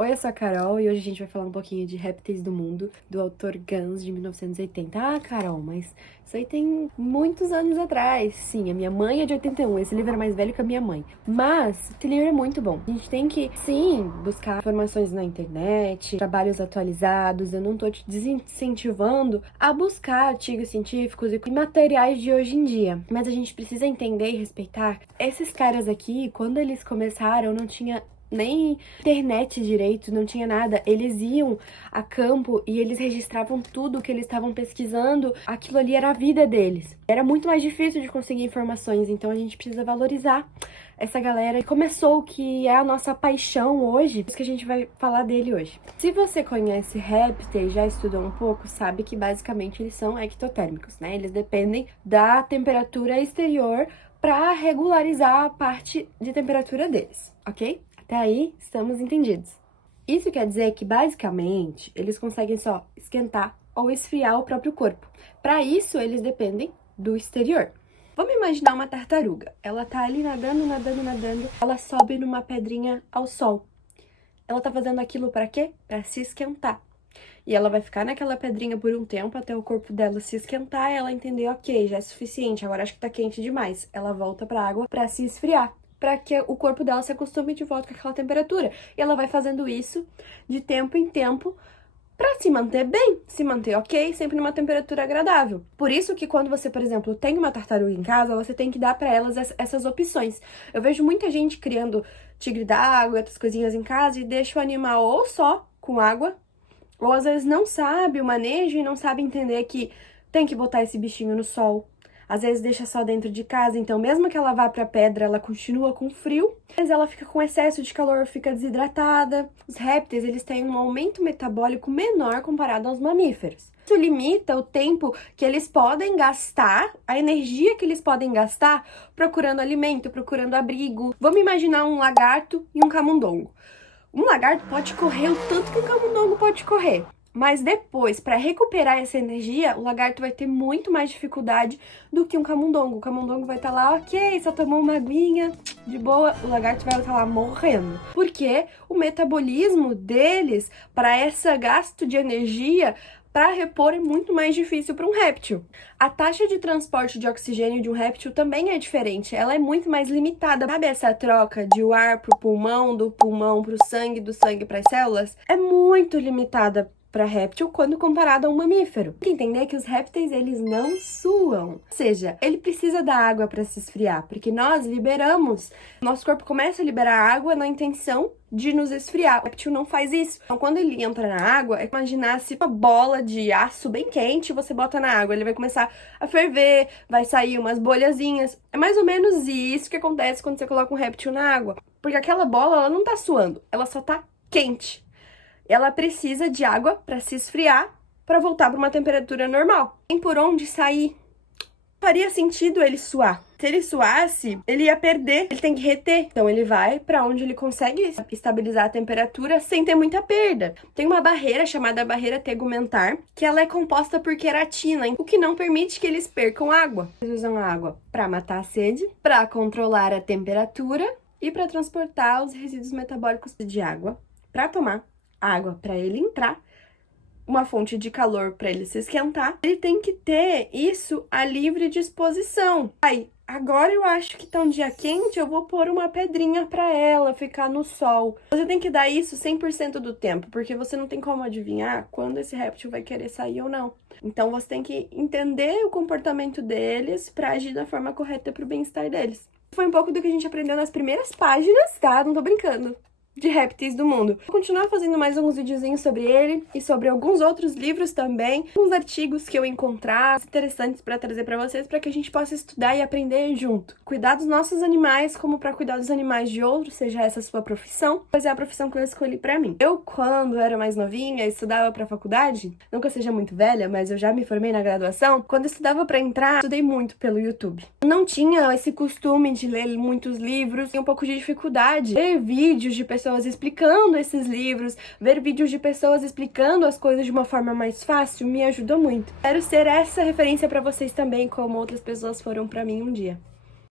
Oi, eu sou a Carol e hoje a gente vai falar um pouquinho de Répteis do Mundo, do autor Gans, de 1980. Ah, Carol, mas isso aí tem muitos anos atrás. Sim, a minha mãe é de 81, esse livro é mais velho que a minha mãe. Mas esse livro é muito bom. A gente tem que, sim, buscar informações na internet, trabalhos atualizados. Eu não tô te desincentivando a buscar artigos científicos e materiais de hoje em dia. Mas a gente precisa entender e respeitar. Esses caras aqui, quando eles começaram, não tinha nem internet direito, não tinha nada. Eles iam a campo e eles registravam tudo que eles estavam pesquisando. Aquilo ali era a vida deles. Era muito mais difícil de conseguir informações, então a gente precisa valorizar essa galera. E começou o que é a nossa paixão hoje, isso que a gente vai falar dele hoje. Se você conhece répteis, já estudou um pouco, sabe que basicamente eles são ectotérmicos, né? Eles dependem da temperatura exterior para regularizar a parte de temperatura deles, ok? Até aí, estamos entendidos. Isso quer dizer que, basicamente, eles conseguem só esquentar ou esfriar o próprio corpo. Para isso, eles dependem do exterior. Vamos imaginar uma tartaruga. Ela tá ali nadando, nadando, nadando. Ela sobe numa pedrinha ao sol. Ela tá fazendo aquilo para quê? Para se esquentar. E ela vai ficar naquela pedrinha por um tempo até o corpo dela se esquentar e ela entender, ok, já é suficiente, agora acho que tá quente demais. Ela volta pra água para se esfriar, para que o corpo dela se acostume de volta com aquela temperatura. E ela vai fazendo isso de tempo em tempo para se manter bem, se manter ok, sempre numa temperatura agradável. Por isso que quando você, por exemplo, tem uma tartaruga em casa, você tem que dar para elas essas opções. Eu vejo muita gente criando tigre d'água, outras coisinhas em casa e deixa o animal ou só com água, ou às vezes não sabe o manejo e não sabe entender que tem que botar esse bichinho no sol. Às vezes deixa só dentro de casa, então mesmo que ela vá pra pedra, ela continua com frio. Mas ela fica com excesso de calor, fica desidratada. Os répteis, eles têm um aumento metabólico menor comparado aos mamíferos. Isso limita o tempo que eles podem gastar, a energia que eles podem gastar procurando alimento, procurando abrigo. Vamos imaginar um lagarto e um camundongo. Um lagarto pode correr o tanto que um camundongo pode correr. Mas depois, para recuperar essa energia, o lagarto vai ter muito mais dificuldade do que um camundongo. O camundongo vai estar lá, ok, só tomou uma aguinha, de boa. O lagarto vai estar lá morrendo. Porque o metabolismo deles, para esse gasto de energia, para repor é muito mais difícil para um réptil. A taxa de transporte de oxigênio de um réptil também é diferente, ela é muito mais limitada. Sabe essa troca de o ar pro pulmão, do pulmão pro sangue, do sangue para as células? É muito limitada para réptil quando comparado a um mamífero. Tem que entender que os répteis, eles não suam. Ou seja, ele precisa da água para se esfriar, porque nós liberamos. Nosso corpo começa a liberar água na intenção de nos esfriar. O réptil não faz isso. Então, quando ele entra na água, é como imaginar se uma bola de aço bem quente você bota na água. Ele vai começar a ferver, vai sair umas bolhazinhas. É mais ou menos isso que acontece quando você coloca um réptil na água. Porque aquela bola, ela não tá suando, ela só tá quente. Ela precisa de água para se esfriar, para voltar para uma temperatura normal. Tem por onde sair. Faria sentido ele suar. Se ele suasse, ele ia perder, ele tem que reter. Então ele vai para onde ele consegue estabilizar a temperatura sem ter muita perda. Tem uma barreira chamada barreira tegumentar, que ela é composta por queratina, o que não permite que eles percam água. Eles usam a água para matar a sede, para controlar a temperatura e para transportar os resíduos metabólicos de água para tomar água para ele entrar, uma fonte de calor para ele se esquentar. Ele tem que ter isso à livre disposição. Agora eu acho que tá um dia quente, eu vou pôr uma pedrinha para ela ficar no sol. Você tem que dar isso 100% do tempo, porque você não tem como adivinhar quando esse réptil vai querer sair ou não. Então você tem que entender o comportamento deles para agir da forma correta para o bem-estar deles. Foi um pouco do que a gente aprendeu nas primeiras páginas, tá? Não tô brincando. De répteis do mundo. Vou continuar fazendo mais alguns videozinhos sobre ele e sobre alguns outros livros também, uns artigos que eu encontrar interessantes para trazer para vocês, para que a gente possa estudar e aprender junto. Cuidar dos nossos animais como para cuidar dos animais de outros, seja essa a sua profissão, pois é a profissão que eu escolhi para mim. Eu, quando era mais novinha, estudava para faculdade, não que eu seja muito velha, mas eu já me formei na graduação, quando eu estudava para entrar, estudei muito pelo YouTube. Não tinha esse costume de ler muitos livros, tinha um pouco de dificuldade. Ver vídeos de pessoas explicando esses livros, ver vídeos de pessoas explicando as coisas de uma forma mais fácil, me ajudou muito. Quero ser essa referência para vocês também, como outras pessoas foram para mim um dia.